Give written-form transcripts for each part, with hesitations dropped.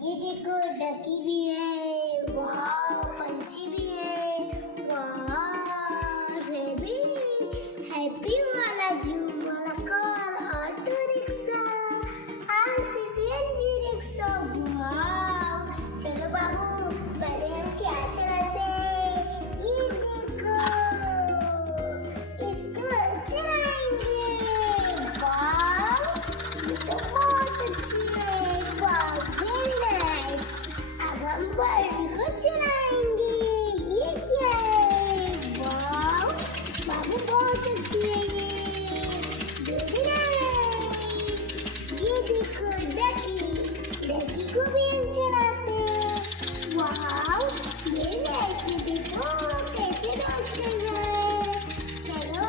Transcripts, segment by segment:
ये देखो डकी भी है, वाह पंछी भी है, वाह रेबी हैप्पी वाला जूम वाला car auto rickshaw CNG rickshaw. वाह चलो बाबू पहले हम क्या चलाते हैं, ये देखो इसको चलाएंगे। वाह ये तो बहुत अच्छी है, वाह वेरी नाइस। अब हम बर्ड को चलाएंगे, ये क्या है, वाह बाबू बहुत अच्छी है ये, वेरी नाइस। ये देखो डकी, डकी को भी हम चलाते हैं, वाह ये ऐसे देखो कैसे डांस कर रहा है। चलो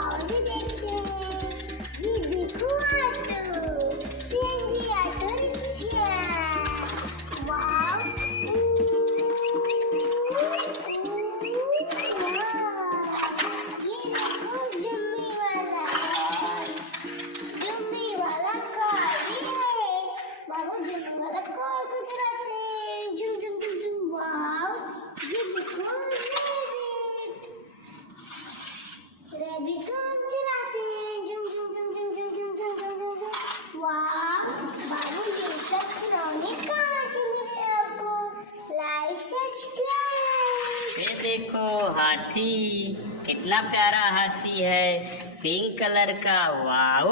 और भी देखते हैं, ये देखो ऑटो सीएनजी ऑटो रिक्शा, वाह ये देखो जुम्मी वाला कार भी है, बाबू जुम्मी वाला कार को चलाते हैं, जुम जुम जुम जुम। वाह ये देखो रैबिट को हम चलाते हैं, जुम जुम जुम जुम जुम जुम जुम जुम जुम जुम। वाह बाबू ये सब खिलौने कहाँ से मिले आपको, लाइक सब्सक्राइब। ये देखो हाथी, कितना प्यारा हाथी है, पिंक कलर का। वाओ